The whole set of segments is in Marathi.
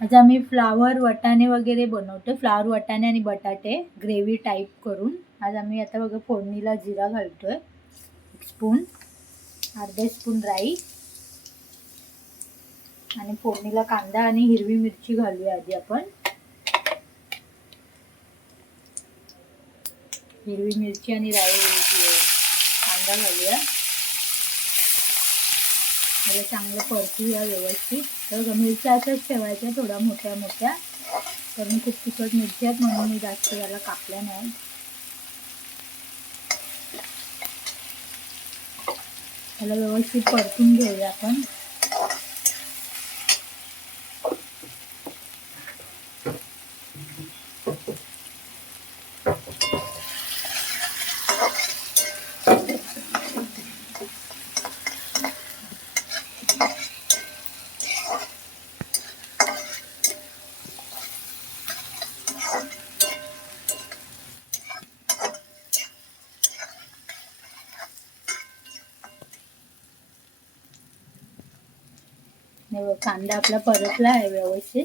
आज आम्ही फ्लावर वाटाणे वगैरे बनवतो. फ्लावर वाटाणे आणि बटाटे ग्रेव्ही टाईप करून. आज आम्ही आता बघा फोडणीला जिरा घालतोय 1 स्पून, अर्धा स्पून राई आणि फोडणीला कांदा आणि हिरवी मिरची घालूया आधी आपण. हिरवी मिरची आणि राई कांदा घालूया. मला चांगलं परतूया व्यवस्थित. तर मिरच्या असंच ठेवायच्या थोड्या मोठ्या मोठ्या, कारण खूप तिखट मिरची आहेत म्हणून मी जास्त याला कापल्या नाही. त्याला व्यवस्थित परतून घेऊया आपण. कांदा आपला परतला आहे व्यवस्थित.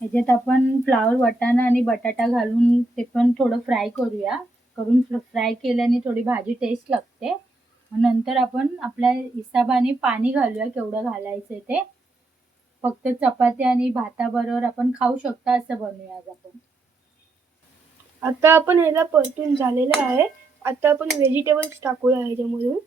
याच्यात आपण फ्लावर वाटाणा आणि बटाटा घालून ते पण थोडं फ्राय करूया. फ्राय केल्याने थोडी भाजी टेस्ट लागते. नंतर आपण आपल्या हिशोबाने पाणी घालूया, केवढं घालायचं ते. फक्त चपाती आणि भाताबरोबर आपण खाऊ शकता असं बनवूया आज आपण. आता आपण ह्याला परतून झालेलं आहे. आता आपण व्हेजिटेबल्स टाकूया ह्याच्यामधून.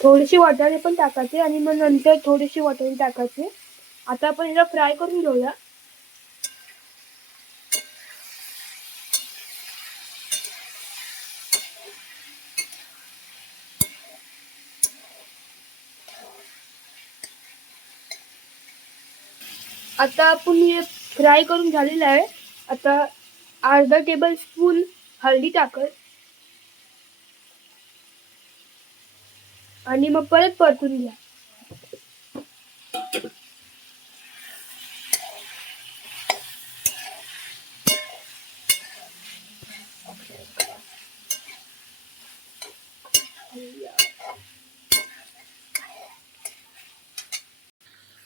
थोडेसे वाटाणे पण टाकायचे आणि मग नंतर थोडेसे वाटाणे टाकायचे. आता आपण ह्याला फ्राय करून घेऊया. आता आपण हे फ्राय करून झालेलं आहे. आता अर्धा टेबल स्पून हळदी टाकत आणि मग परत परतून घ्या.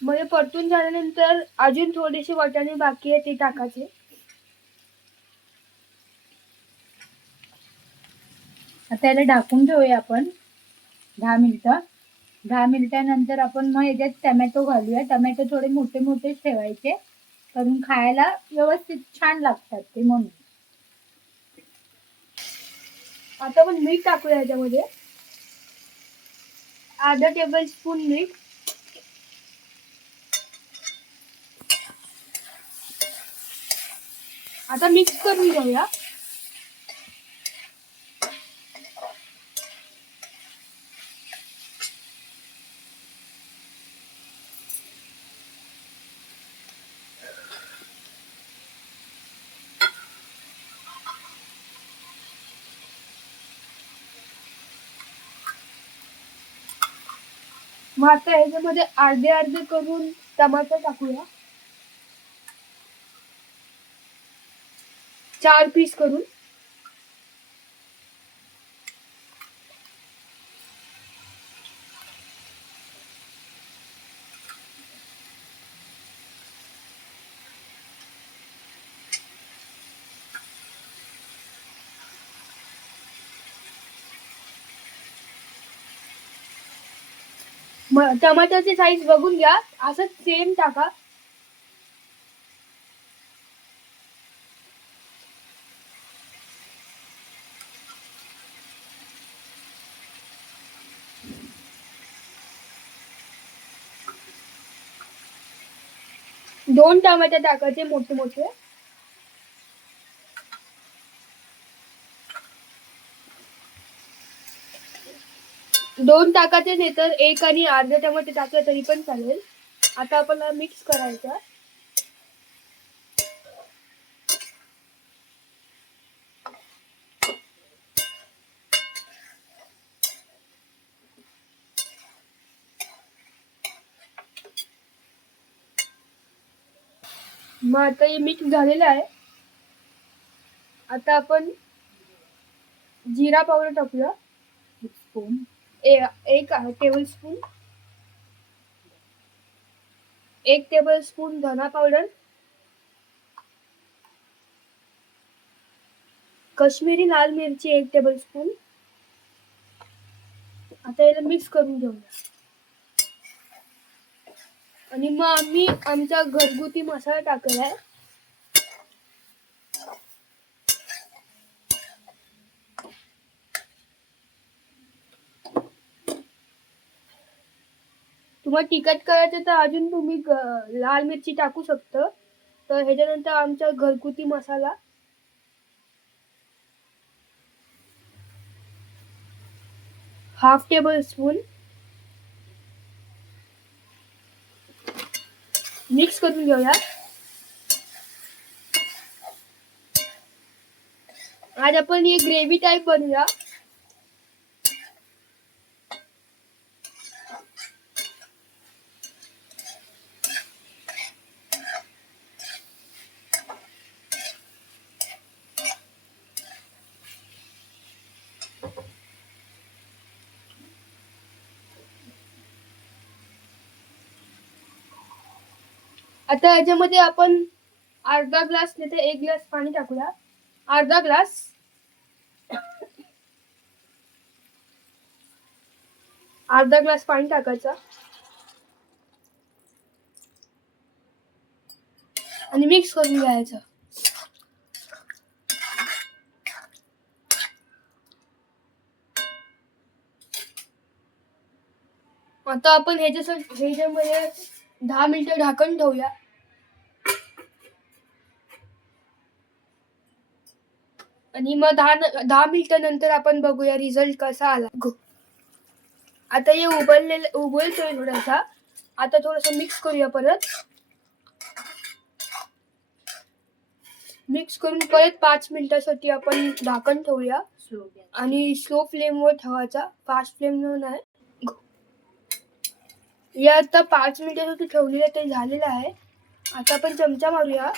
मग परतून झाल्यानंतर अजून थोडेसे वाटाणे बाकी आहे ते टाकायचे. आता याला ढाकून ठेवूया आपण 10 मिनिटं. 10 मिनिटानंतर आपण मग याच्यात टमॅटो घालूया. टमॅटो थोडे मोठे मोठेच ठेवायचे, करून खायला व्यवस्थित छान लागतात ते म्हणून. आता आपण मीठ टाकूया याच्यामध्ये. अर्धा टेबल स्पून मीठ. आता मिक्स करून घेऊया. मग आता ह्याच्यामध्ये अर्धे अर्धे करून टमाटर टाकूया, 4 पीस करून. मग टमाटरची साईज बघून घ्या, असं सेम टाका. 2 टमाटे टाकायचे मोठे मोठे. दोन टाकायचे नाही तर 1 आणि अर्धा टमाटे टाकले तरी पण चालेल. आता आपल्याला मिक्स करायचं. मग आता हे मिक्स झालेलं आहे. आता आपण जिरा पावडर टाकूया. 1 स्पून. 1 टेबलस्पून. 1 टेबलस्पून धना पावडर. काश्मीरी लाल मिरची 1 टेबलस्पून. आता याला मिक्स करून घेऊया. आणि मग आम्ही आमचा घरगुती मसाला टाकलाय. तुम्हाला तिखट करायचं तर अजून तुम्ही लाल मिरची टाकू शकता. तर ह्याच्यानंतर आमचा घरगुती मसाला. Half tablespoon. मिक्स करून घेऊया. आज आपण ही ग्रेव्ही टाइप बनवूया. आता याच्यामध्ये आपण अर्धा ग्लास नाही तर 1 ग्लास पाणी टाकूया. अर्धा ग्लास. अर्धा ग्लास पाणी टाकायचं आणि मिक्स करून घ्यायचं. आता आपण ह्याच्यामध्ये 10 मिनिटं ढाकण ठेवूया. आणि मग 10 मिनिटानंतर आपण बघूया रिझल्ट कसा आला. आता हे उबलतोय थोडासा. आता थोडंसं मिक्स करूया परत. मिक्स करून परत 5 मिनिटासाठी आपण ढाकण ठेवूया. आणि स्लो फ्लेमवर ठेवायचा, फास्ट फ्लेमवर नाही. या आता 5 मिनिटासाठी ठेवलेलं ते झालेलं आहे. आता आपण चमचा मारूया.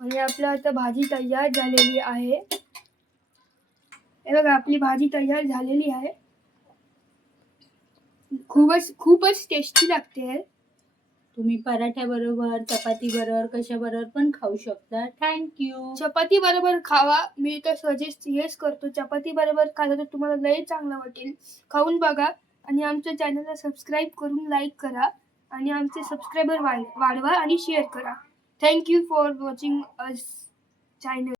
आणि आपल्या आता भाजी तयार झालेली आहे. हे बघा आपली भाजी तयार झालेली आहे. खूपच टेस्टी लागते. तुम्ही पराठ्या बरोबर, चपाती बरोबर, कशा बरोबर पण खाऊ शकता. थँक्यू. चपाती बरोबर खावा. मी तर सजेस्ट हेच करतो. चपाती बरोबर खाल्लं तर तुम्हाला लय चांगलं वाटेल. खाऊन बघा. आणि आमच्या चॅनलला सबस्क्राईब करून लाईक करा. आणि आमचे सबस्क्रायबर वाढवा आणि शेअर करा. Thank you for watching us channel.